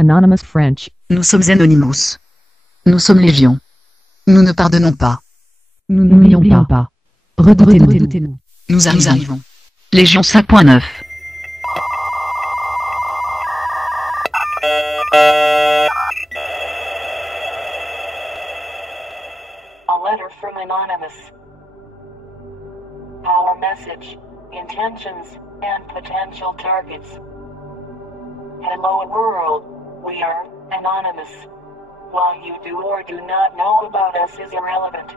Anonymous French. Nous sommes Anonymous. Nous sommes Légion. Nous ne pardonnons pas. Nous n'oublions pas. Redoutez-nous. Nous arrivons. Légion 5.9. A letter from Anonymous. Our message, intentions, and potential targets. Hello world, we are Anonymous. What you do or do not know about us is irrelevant.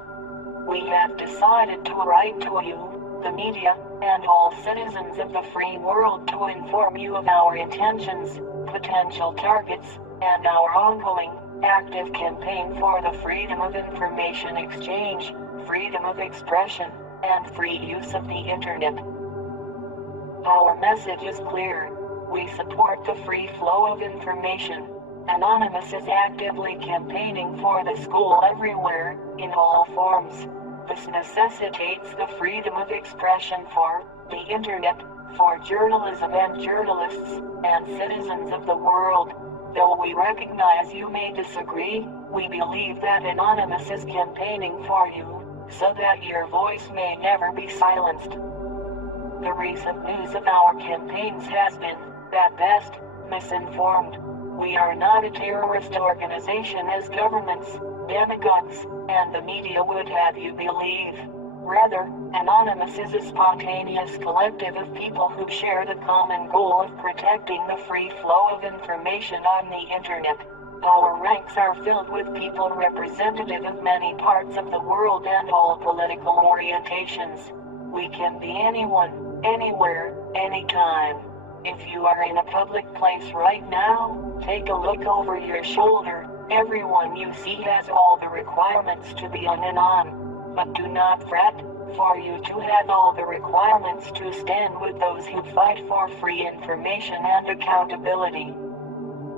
We have decided to write to you, the media, and all citizens of the free world to inform you of our intentions, potential targets, and our ongoing, active campaign for the freedom of information exchange, freedom of expression, and free use of the internet. Our message is clear. We support the free flow of information. Anonymous is actively campaigning for the school everywhere, in all forms. This necessitates the freedom of expression for the internet, for journalism and journalists, and citizens of the world. Though we recognize you may disagree, we believe that Anonymous is campaigning for you, so that your voice may never be silenced. The recent news of our campaigns has been, at best, misinformed. We are not a terrorist organization as governments, demagogues, and the media would have you believe. Rather, Anonymous is a spontaneous collective of people who share the common goal of protecting the free flow of information on the internet. Our ranks are filled with people representative of many parts of the world and all political orientations. We can be anyone, anywhere, anytime. If you are in a public place right now, take a look over your shoulder. Everyone you see has all the requirements to be an Anon. But do not fret, for you to have all the requirements to stand with those who fight for free information and accountability.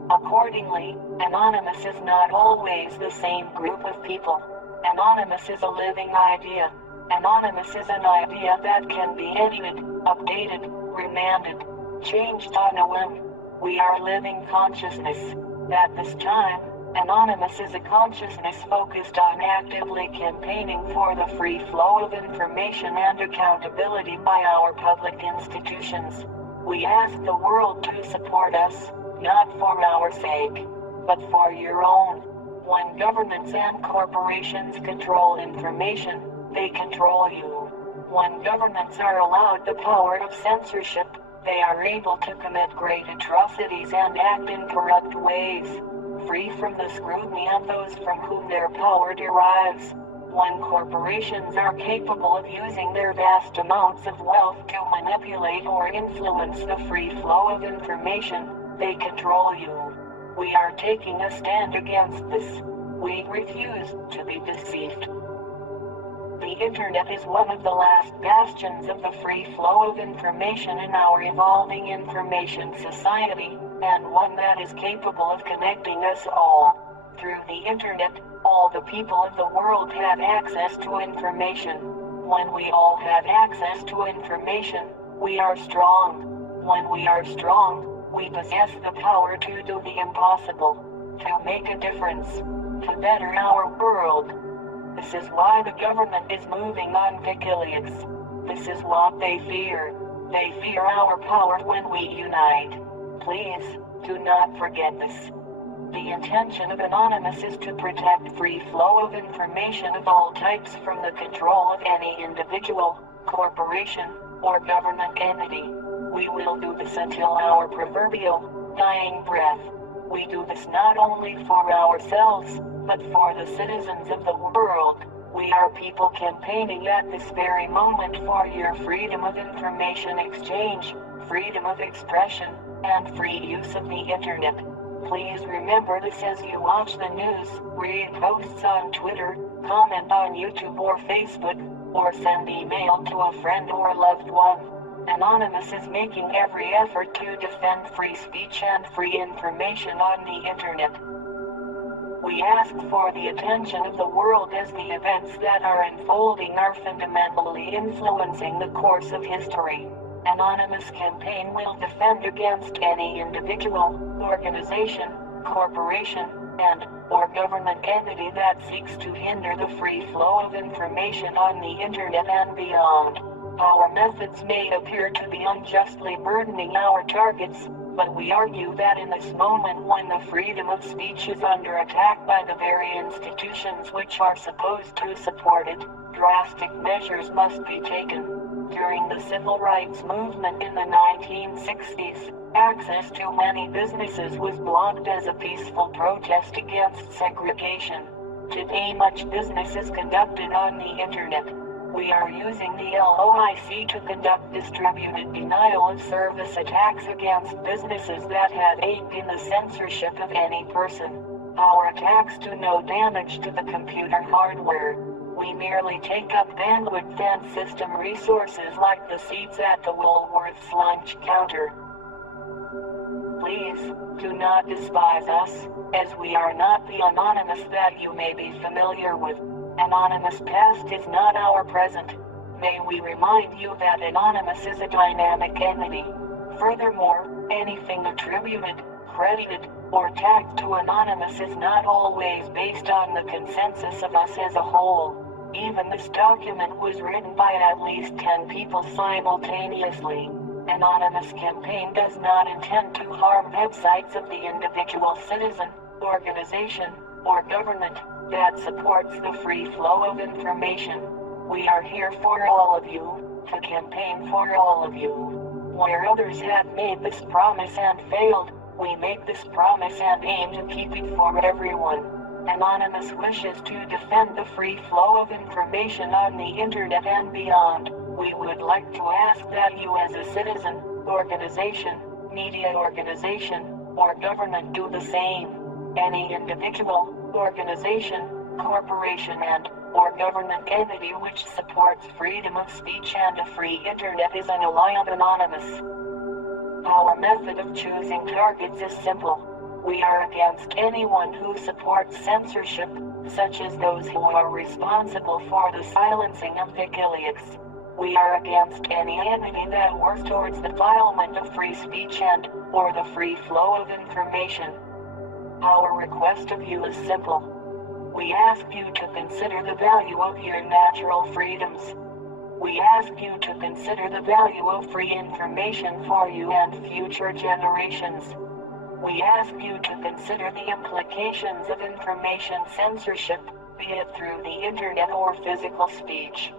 Accordingly, Anonymous is not always the same group of people. Anonymous is a living idea. Anonymous is an idea that can be edited, updated, remanded, changed on a whim. We are living consciousness. At this time, Anonymous is a consciousness focused on actively campaigning for the free flow of information and accountability by our public institutions. We ask the world to support us, not for our sake, but for your own. When governments and corporations control information, they control you. When governments are allowed the power of censorship, they are able to commit great atrocities and act in corrupt ways, free from the scrutiny of those from whom their power derives. When corporations are capable of using their vast amounts of wealth to manipulate or influence the free flow of information, they control you. We are taking a stand against this. We refuse to be deceived. The internet is one of the last bastions of the free flow of information in our evolving information society, and one that is capable of connecting us all. Through the internet, all the people of the world have access to information. When we all have access to information, we are strong. When we are strong, we possess the power to do the impossible, to make a difference, to better our world. This is why the government is moving on WikiLeaks. This is what they fear. They fear our power when we unite. Please, do not forget this. The intention of Anonymous is to protect free flow of information of all types from the control of any individual, corporation, or government entity. We will do this until our proverbial dying breath. We do this not only for ourselves, but for the citizens of the world. We are people campaigning at this very moment for your freedom of information exchange, freedom of expression, and free use of the internet. Please remember this as you watch the news, read posts on Twitter, comment on YouTube or Facebook, or send email to a friend or loved one. Anonymous is making every effort to defend free speech and free information on the internet. We ask for the attention of the world as the events that are unfolding are fundamentally influencing the course of history. Anonymous campaign will defend against any individual, organization, corporation, and/or government entity that seeks to hinder the free flow of information on the internet and beyond. Our methods may appear to be unjustly burdening our targets, but we argue that in this moment when the freedom of speech is under attack by the very institutions which are supposed to support it, drastic measures must be taken. During the civil rights movement in the 1960s, access to many businesses was blocked as a peaceful protest against segregation. Today much business is conducted on the internet. We are using the LOIC to conduct distributed denial of service attacks against businesses that had aided in the censorship of any person. Our attacks do no damage to the computer hardware. We merely take up bandwidth and system resources like the seats at the Woolworth's lunch counter. Please, do not despise us, as we are not the anonymous that you may be familiar with. Anonymous past is not our present. May we remind you that Anonymous is a dynamic entity. Furthermore, anything attributed, credited, or tagged to Anonymous is not always based on the consensus of us as a whole. Even this document was written by at least 10 people simultaneously. Anonymous campaign does not intend to harm websites of the individual citizen, organization, or government that supports the free flow of information. We are here for all of you, to campaign for all of you. Where others had made this promise and failed, we make this promise and aim to keep it for everyone. Anonymous wishes to defend the free flow of information on the internet and beyond. We would like to ask that you as a citizen, organization, media organization, or government do the same. Any individual, organization, corporation and/or government entity which supports freedom of speech and a free internet is an ally of Anonymous. Our method of choosing targets is simple. We are against anyone who supports censorship, such as those who are responsible for the silencing of WikiLeaks. We are against any entity that works towards the defilement of free speech and/or the free flow of information. Our request of you is simple. We ask you to consider the value of your natural freedoms. We ask you to consider the value of free information for you and future generations. We ask you to consider the implications of information censorship, be it through the internet or physical speech.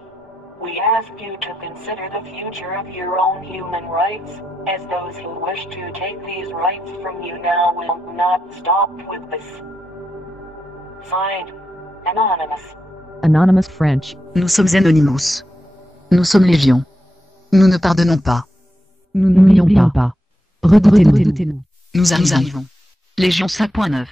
We ask you to consider the future of your own human rights, as those who wish to take these rights from you now will not stop with this. Signed, Anonymous. Anonymous French. Nous sommes Anonymous. Nous sommes Légion. Nous ne pardonnons pas. Nous n'oublions pas. Redoutez-nous. Nous arrivons. Légion 5.9.